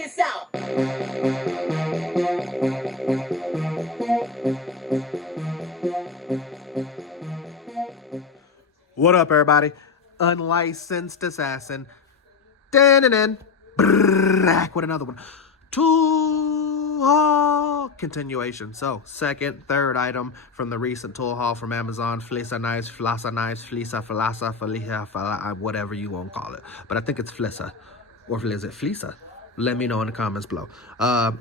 this out. What up, everybody? Unlicensed assassin. Dan back with another one. Tool haul continuation. So, second, third item from the recent tool haul from Amazon. Flissa knives, Flassa knives, Flissa, whatever you want to call it. But I think it's Flissa. Or is it Flissa? Let me know in the comments below.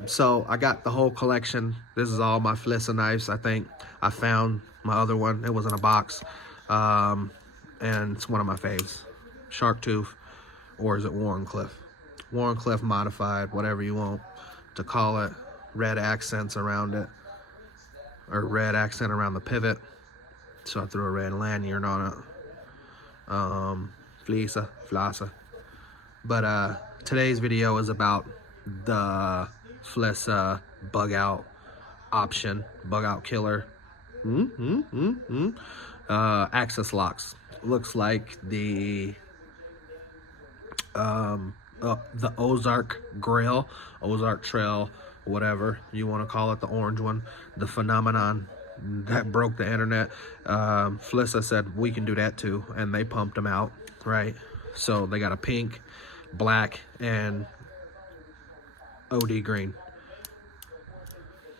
So I got the whole collection. This is all my Flissa knives. I think I found my other one. It was in a box. And it's one of my faves. Shark Tooth, or is it Warncliffe? Warncliffe modified, whatever you want to call it. Red accents around it, or red accent around the pivot. So I threw a red lanyard on it. Flissa. But today's video is about the Flissa bug out option, bug out killer. Access locks. Looks like the Ozark Grail, Ozark Trail, whatever you want to call it, the orange one, the phenomenon that broke the internet. Flissa said we can do that too, and they pumped them out, right? So they got a pink, black, and OD green.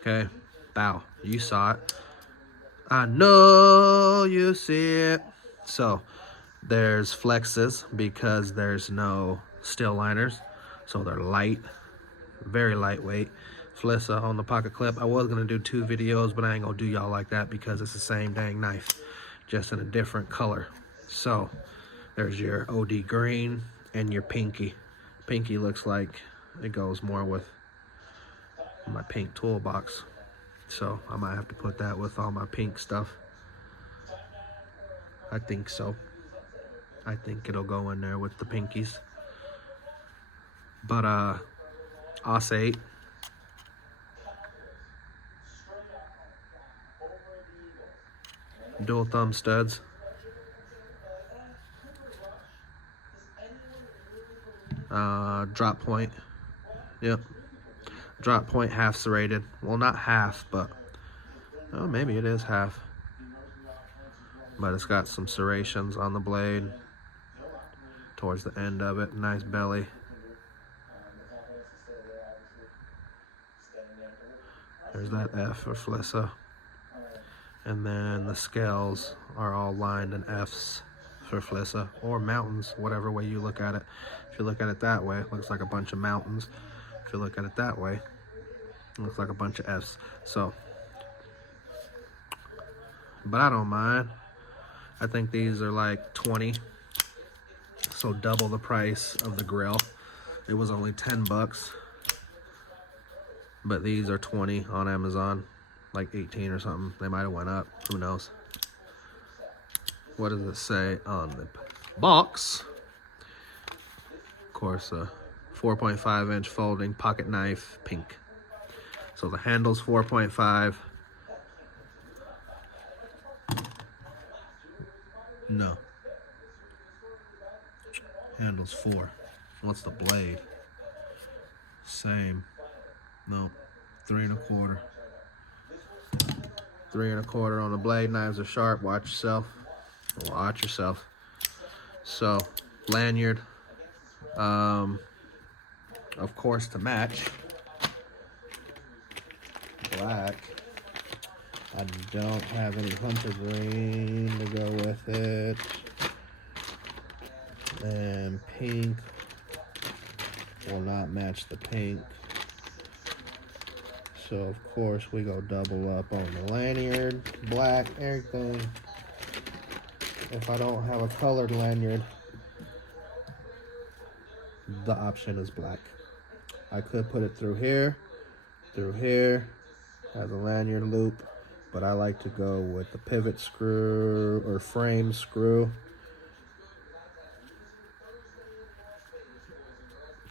Okay, bow, you saw it. I know you see it. So there's flexes because there's no steel liners, so they're light, very lightweight. Flissa on the pocket clip. I was gonna do 2 videos, but I ain't gonna do y'all like that because it's the same dang knife, just in a different color. So there's your OD green and your pinky. Pinky looks like it goes more with my pink toolbox, so I might have to put that with all my pink stuff. I think so. I think it'll go in there with the pinkies. But OS 8. Dual thumb studs. Drop point. Yep. Drop point half serrated. Well, not half, but oh, maybe it is half. But it's got some serrations on the blade towards the end of it. Nice belly. There's that F for Flissa. And then the scales are all lined in F's for Flissa, or mountains, whatever way you look at it. If you look at it that way, it looks like a bunch of mountains. If you look at it that way, it looks like a bunch of F's. So, but I don't mind. I think these are like 20, so double the price of the grill. It was only 10 bucks, but these are 20 on Amazon, like 18 or something. They might have went up, who knows. What does it say on the box? Of course, a 4.5 inch folding pocket knife, pink. So the handle's 4.5. No. Handle's 4. What's the blade? Same. No. 3 1/4. 3 1/4 on the blade. Knives are sharp. Watch yourself. Watch yourself. So, lanyard. Of course, to match. Black. I don't have any hunter green to go with it. And pink will not match the pink. So of course we go double up on the lanyard, black, everything. If I don't have a colored lanyard, the option is black. I could put it through here, has a lanyard loop, but I like to go with the pivot screw or frame screw,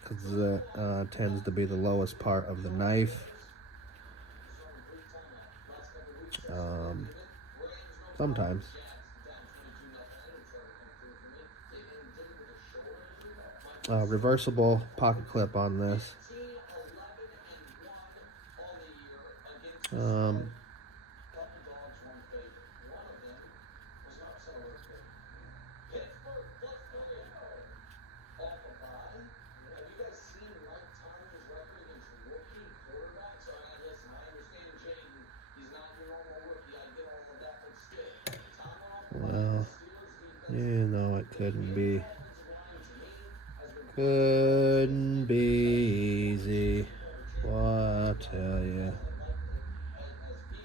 because that tends to be the lowest part of the knife. Sometimes. Reversible pocket clip on this. Um, well, you know it couldn't be. Couldn't be easy. Well, I tell you.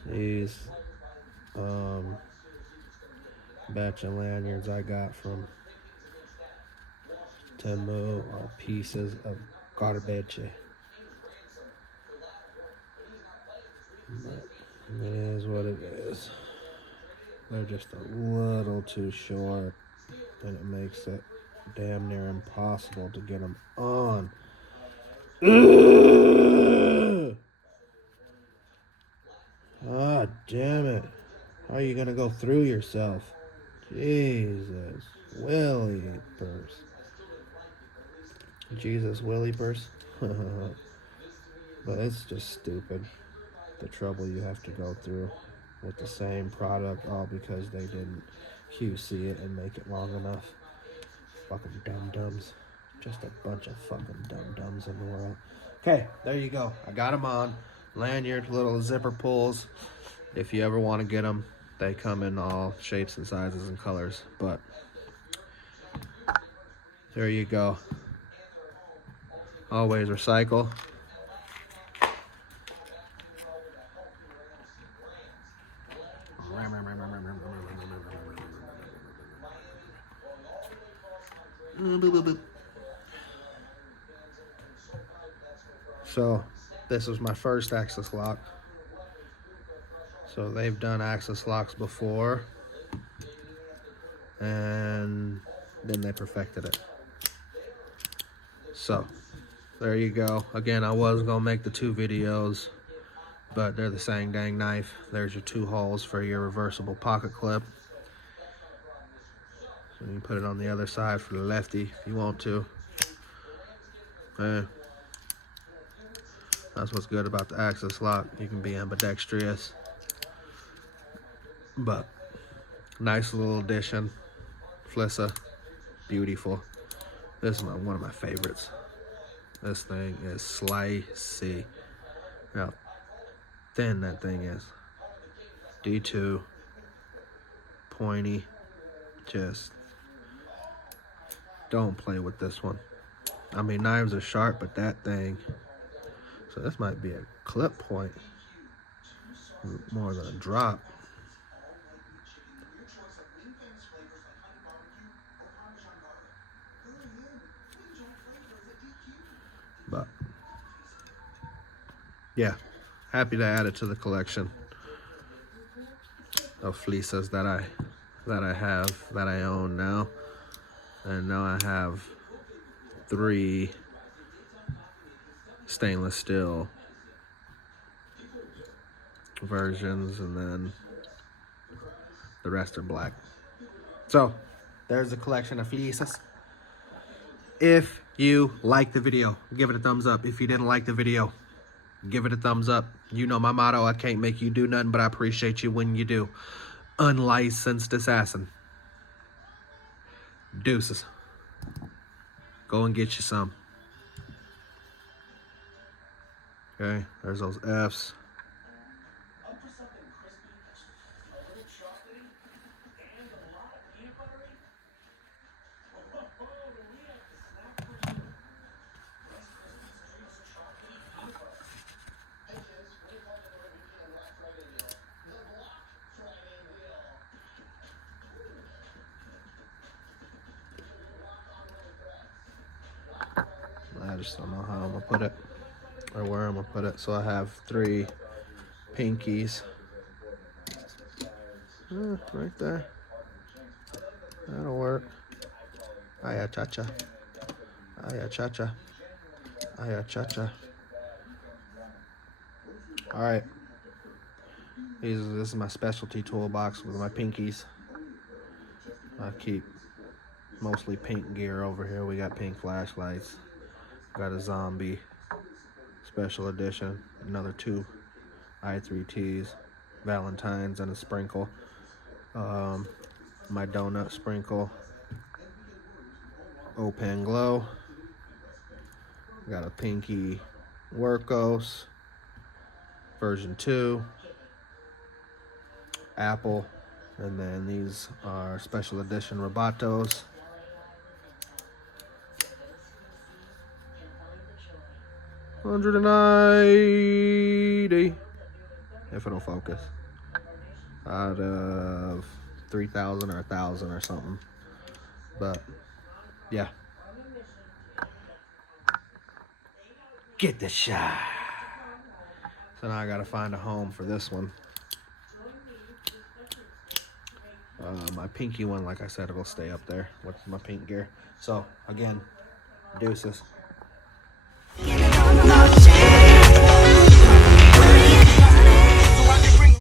These batch of lanyards I got from Temu are pieces of garbage. But it is what it is. They're just a little too short, and it makes it damn near impossible to get them on. Ah, damn it. How are you going to go through yourself? Jesus. Willie purse. Jesus, Willie purse. But it's just stupid. The trouble you have to go through with the same product, all because they didn't QC it and make it long enough. Fucking dum-dums. Just a bunch of fucking dum-dums in the world. Okay, there you go. I got them on. Lanyard, little zipper pulls. If you ever want to get them, they come in all shapes and sizes and colors. But there you go. Always recycle. So this was my first access lock. So they've done access locks before, and then they perfected it. So there you go. Again, I was gonna make the 2 videos, but they're the same dang knife. There's your 2 holes for your reversible pocket clip. So you can put it on the other side for the lefty if you want to. That's what's good about the access lock. You can be ambidextrous. But nice little addition. Flissa, beautiful. This is one of my favorites. This thing is slicey. How thin that thing is. D2, pointy. Just don't play with this one. I mean, knives are sharp, but that thing. So this might be a clip point more than a drop. But yeah, happy to add it to the collection of Flissas that I own now. And now I have 3 stainless steel versions, and then the rest are black. So there's a collection of Flissas. If you like the video, give it a thumbs up. If you didn't like the video, give it a thumbs up. You know my motto, I can't make you do nothing, but I appreciate you when you do. Unlicensed assassin. Deuces. Go and get you some. Okay, there's those F's. I just don't know how I'm gonna put it or where I'm gonna put it. So I have 3 pinkies. Right there. That'll work. Aya cha-cha. Aya cha-cha. Aya cha-cha. Alright. This is my specialty toolbox with my pinkies. I keep mostly pink gear over here. We got pink flashlights. Got a zombie special edition. Another 2 I3Ts, Valentine's, and a sprinkle. My donut sprinkle, Open Glow. Got a Pinky Workos, version 2, Apple, and then these are special edition Robatos. $190 if it'll focus. Out of 3,000 or 1,000 or something. But yeah. Get the shot. So now I gotta find a home for this one. My pinky one, like I said, it'll stay up there with my pink gear. So again, deuces.